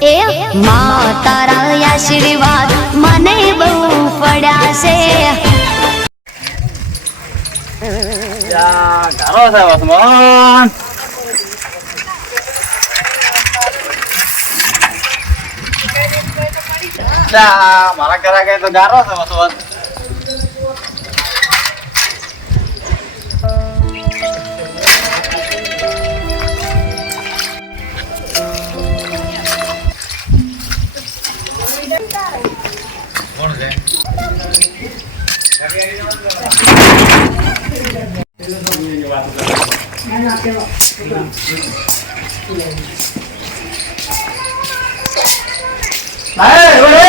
એ માં તારા આશીર્વાદ મને બહુ પડ્યા છે યા, ગારો છે વસમન. યા, મારા ઘરે કઈ તો ગારો છે વસમન. લાય, ઓલે.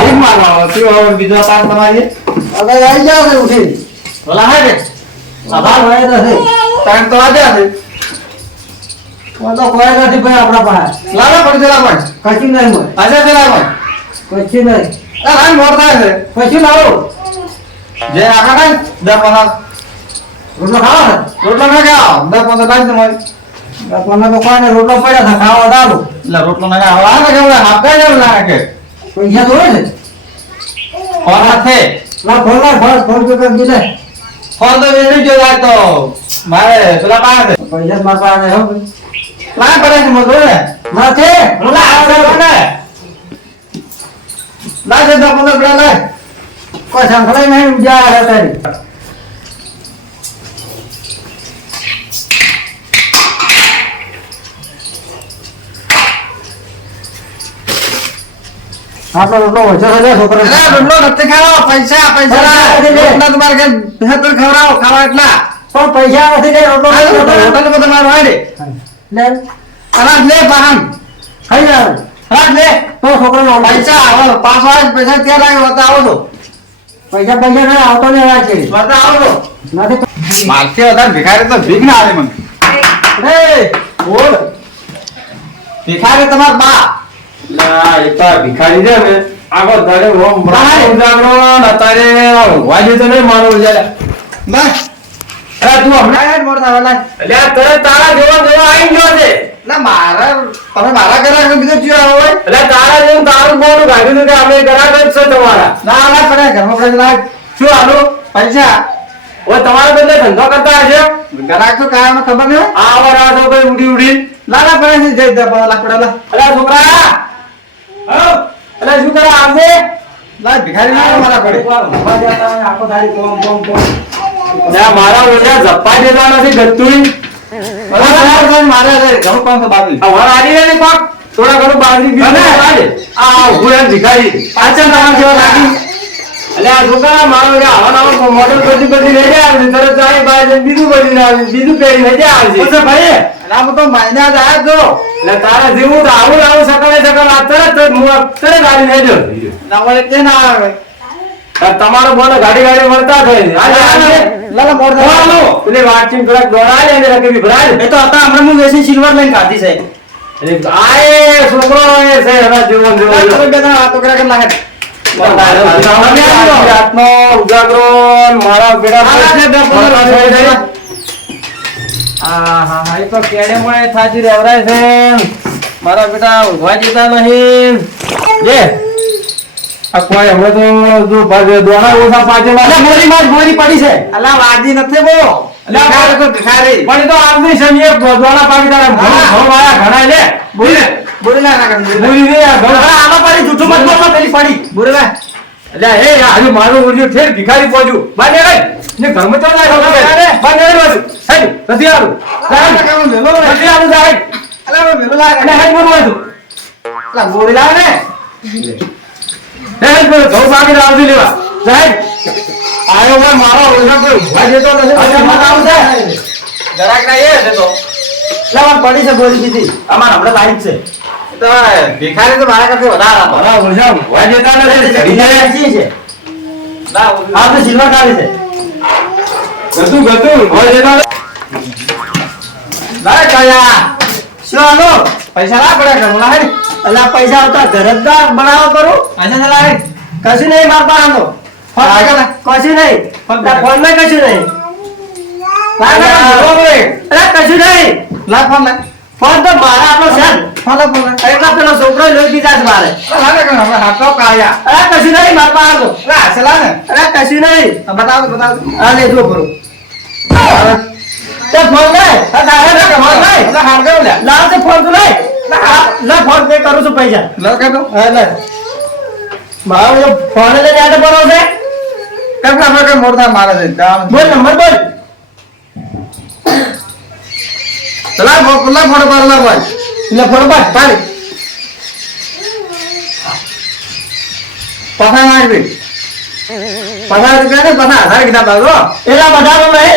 કેમ મારો આવો? હવે બીજો તાર તમારી? ઓલા હે ને? આભાર. તાણ તો આજે હશે. લાલો પડી જલા પણ. આજે જલા પણ. આ લાઈન મોર થાય છે. જે આખા કાંઈ દસ પંદર રોટલો ના ખાઓ. દસ પંદર કાંઈ તમારી. એટલે રોટલો ના ખાઓ. આ ના ખાવ, હાફ કાંઈ જેવું ના નાખે. ફોન હાથે. ફોન તો વેચી ગયો આજ તો. મારે પેલા પાસે. લાય પડે છે. લાય છે દસ પંદર લાય. આપણો રોટલો ઓછો થઈ જાય છોકરા રોટલો નથી ખાવો. પૈસા પૈસા રોટલા તમારે ભેગા ખવડાવો ખાવા એટલા પણ પૈસા નથી લે રોટલો ખાતો. હોય ને. લે અનાજ લે પાહન. ખાઈ જાવ અનાજ લે. તો છોકરાનો પૈસા આવો. પાછો પૈસા ક્યાં લાગે વતા આવો તો. પૈસા પૈસા નહીં આવતો ને વાત છે. વતા આવો તો. નથી મારથી વધારે ભિખારી તો ભીખ ના આવે મને. એ બોલ. ભિખારી તમાર બા. એ તો ભિખારી છે ને. આગળ દાડે ઓમ હા. ઉજાગરો ને અત્યારે વાજી તો નહીં માનવું છે ના અરે તું હમણાં યાર વેલા એટલે આ તરત તારા જેવો જેવો આવી ગયો છે. ના મારા તમે મારા ઘરે બીજો આવો હોય? એટલે તારા જેવું તારું બોલું હતું કે અમે ગ્રાહક જ છે તમારા. ના ના પડે ઘરમાં પડે ના શું આલો પૈસા? ઓ તમારા બદલે ધંધો કરતા હશે? ગ્રાહક તો કાયમ ખબર નહીં આ વાર આ તો કઈ ઉડી ઉડી. ના ના પડે છે? જઈ દે લાખ પડે અલા છોકરા! હા અલ્યા શું કરે આવજે લા ભિખારી ના મારા પડે આખો દાડી કોમ કોમ કોમ અલ્યા મારા ઓલ્યા જપ્પા દેતા નથી ગત્તુઈ. મારે ઘણું કામ છે બાજુ આ વર આલી થોડા ઘણું બાજરી બીજું આ ઉભું ભિખારી. પાછળ તમારા જેવા લાગી. અલ્યા આ છોકરા મારો કે આવા નવા મોડલ બધી બધી લઈ જાય તરત જાય બીજું બધી આવે બીજું પહેરી લઈ આવે ભાઈ આમ તો મહિના જ આયા જો. એટલે તારા જેવું તો આવું ને આવું સકાળે સકાળ તરત તરત આવી લઈ જાવ ના ના આવે. તમારો બોલો ગાડી ગાડી મળતા થઈ લાલા મોર હાલો. એટલે થોડાક દોડાય અને એ તો હતા હમણાં હું વેસી સિલ્વર લઈને કાઢી છે. એટલે આ છોકરો એ છે એના જેવો ને જેવો. તમે બે વાતો કર્યા કે લાગે રાતનો ઉજાગરો મારા બેટા હા, હા, એ તો કેડે મળે થાજી રેવરાય છે. મારા બેટા ઊભા જતા નહીં. જે કોઈ હવે તો જો દોણા ઓછા અલા મોરી માં મોરી પડી છે. અલા વાજી નથી બો પણ તો આમની સમીએ દોણા પાડી તારા. ઘઉં વાળા ઘણા લે. બોલી બોલી ના દે આ ઘઉં આમાં પડી જૂઠું મત બોલો પેલી પડી. બોલી ના હે એ આજે મારું ઉડ્યું ઠેર ભિખારી પોજુ બાને ભાઈ ને ઘરમાં તો ના અરે. બાને કઈ બાજુ હેડ નથી આરું અલા કામ મેલો નથી આરું સાહેબ અલા મેલો લાગે. એટલે હે બોલવા તું અલા બોરી લાગે ને. ઘઉં પાકી આવતી લેવા. સાહેબ આયો ભાઈ મારો ઓળખા કોઈ ઊભા જતો નથી. અચ્છા, મને આવું છે. ગરાક ના એ છે તો. લાવન પડી છે બોલી બીજી. અમાર હમણાં લાઈન છે. તો ભિખારી તો મારા કરતા વધારે હતો મારા ઓળખા ઊભા જતા નથી. બીજી છે. ના આ તો સિલ્વર છે. ગતું ગતું ઊભા જતા કાયા. શું પૈસા ના પડે કરું લાય અલા પૈસા આવતા ઘરદાર બનાવો કરો. પૈસા ના લાય કશું નહીં માર પાસે તો ફોન લાગે ને કશું નહીં. ફક્ત ફોનમાં કશું નહીં. અલા કશું નહીં. લાય ફોન ફોન તો મારા આપણો છે. જ. ફોલો ફોલો એટલા પેલો છોકરો લોહી પીધા છે મારે. લાગે હાથો કાયા અરે કશું નહીં મારા પાસે આવજો. લા ચલા ને અરે કશું નહીં. બતાવો બતાવો આ લે જો ભરો તે ફોન લે તારે ફોન લે લાવ. તે ફોન લે આ, ફોન પે કરું છું પૈસા. લો કે હા લે મારો ફોન લઈને આટે પડો છે કેમ કે આપણે મોરતા મારે છે બોલ નંબર બોલ. ચલા બોલા ફોન પર લા ભાઈ એટલે ફોન પર. પાડી પાછા નાખ પસાર રૂપિયા ને પસાર હજાર કિતાબ લાવજો એલા બધા નો ભાઈ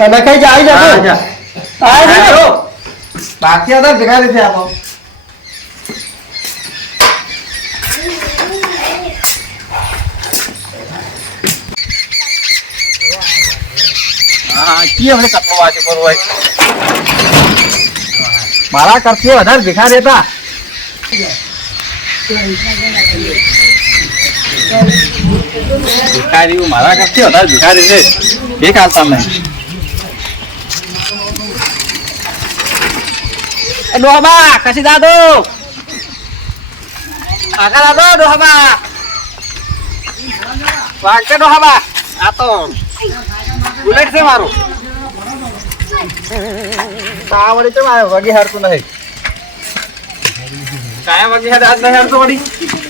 અલે કઈ જાય હા, જા. આ જો. બાકી હતા ભેગા રીતે આપો મારા કરતી વધારે ભેગા રહેતા. ભિખારી મારા કરતી વધારે ભિખારી છે ભીખ આલતા નહીં એ ડોહા કસી દાદો આગળ દાદો ડોહા વાગતે નો હવા આ તો બુલેટ છે મારું આ વળી તો વગી હારતું નહીં કાયા વગી હાર આજ નહીં હારતું વળી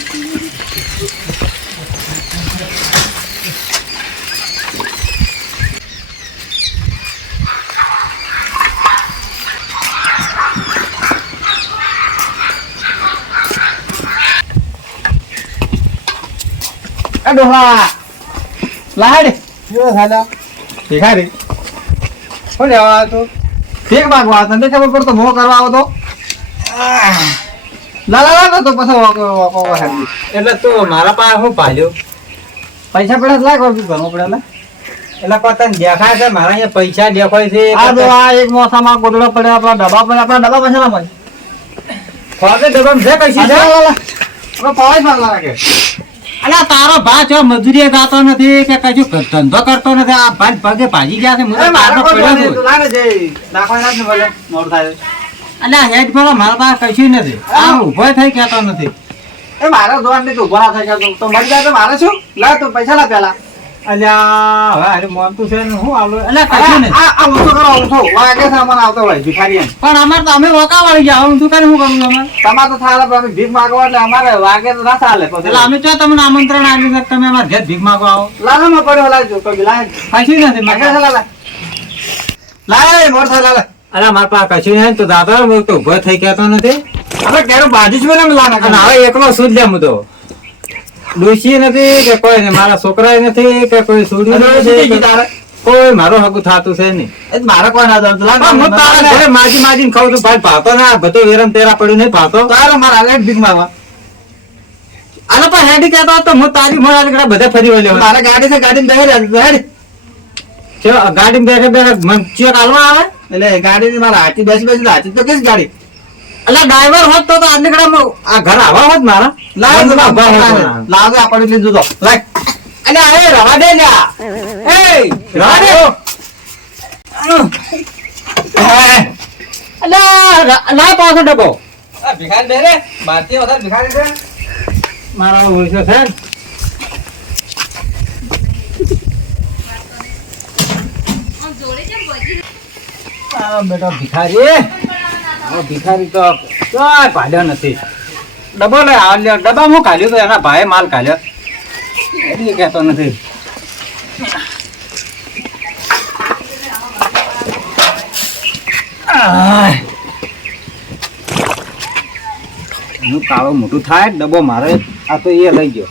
એ ડોહા લાડ. જો સાલા? ભિખારી શું લેવા આવ્યો તું? ભીખ માંગવા આવ્યો તને ખબર પડતો મોં કરવા આવતો લા ના લા તો પછી વાકો એટલે તું મારા પાસે હું પાડ્યો પૈસા પડે લાગ વાપી ભરવો પડે ને એટલે કોઈ દેખાય છે? મારા અહીંયા પૈસા દેખાય છે આ તો આ એક મોસામાં ગોદડો પડે આપણા ડબ્બા પડે આપણા ડબ્બા પૈસા ના મળે ફાગે ડબ્બા છે પૈસા? પવાય ભાગ લાગે અલા તારો ભા જો મજૂરી ગાતો નથી કે કશું ધંધો કરતો નથી આ ભાઈ પગે ભાજી ગયા છે મને મારો પડ્યો છું. લાગે છે નાખવા ના મળે મોર થાય. અલા હેડ પર મારા પાસે કશું નથી. આ ઊભો થઈ કહેતો નથી. એ મારા જોવા ને તું ઊભા થઈ ગયો તો મરી જાય તો મારે શું? લા તું પૈસા લા પેલા અલ્યા હવે હારે મોનતું છે ને હું આલો અલ્યા કશું આ આ આ ઊંચો કરો ઊંચો વાગે છે આવતો હોય ભિખારી પણ અમારે તો અમે વકા વાળી ગયા હું તું કરે હું કરું અમારે તમારે તો થાળે પણ ભીખ માંગવા એટલે અમારે વાગે તો ના ચાલે પછી એટલે અમે ચો તમને આમંત્રણ આપ્યું છે તમે અમારા ઘેર ભીખ માંગવા આવો? લાલામાં પડ્યો લાવજો તો લાય કશું નથી માગે લાલા? લાય મોર થાય લાલા. અલા મારા પાસે કશું નહીં તો દાદા તો ઊભો થઈ કહેતો નથી. હવે કેરો બાજી જ મને લાના હવે એકલો સુધ લે હું તો? ડોશી નથી કે કોઈ ને મારા છોકરા નથી કે કોઈ સુડી નથી કોઈ મારો હકુ થાતું છે નહીં. મારા કોઈ ના દર્દ તારા ઘરે માજી ખાવ છું. ભાઈ ભાતો ના બધો વેરમ તેરા પડ્યું નહીં ભાતો. તારો મારા આગળ ભીખ મારવા આને પણ હેડી કહેતો તો હું તારી મોડા આગળ બધા ફરી વળ્યો મારા ગાડી છે ગાડી બેહે હેડ ગાડી બેહે. બેહે મન ચેક આલવા આવે? એટલે ગાડી ની મારા હાથી બેસી બેસી હાથી તો કેસ ગાડી? એટલે ડ્રાઈવર હોત તો આજની ઘડી આ ઘર આવા હોત મારા? લાવ. લાવ આપણે લીધું તો લાય. અલે એ રવા દે જા એ રવા દે. અલે ના પાછો ડબ્બો. ભિખારી બે રે. ભારતીય વધારે ભિખારી છે. મારા ઓળખ્યો છે ને. ભિખારી હવે ભિખારી તો કોઈ ભાડ્યો નથી. ડબ્બો લઈ આવ્યો ડબ્બા હું કાઢ્યો તો એના ભાઈ માલ કાઢ્યો. એટલે કહેતો નથી. એનું કાળો મોટું થાય, ડબ્બો મારે, આ તો એ લઈ ગયો.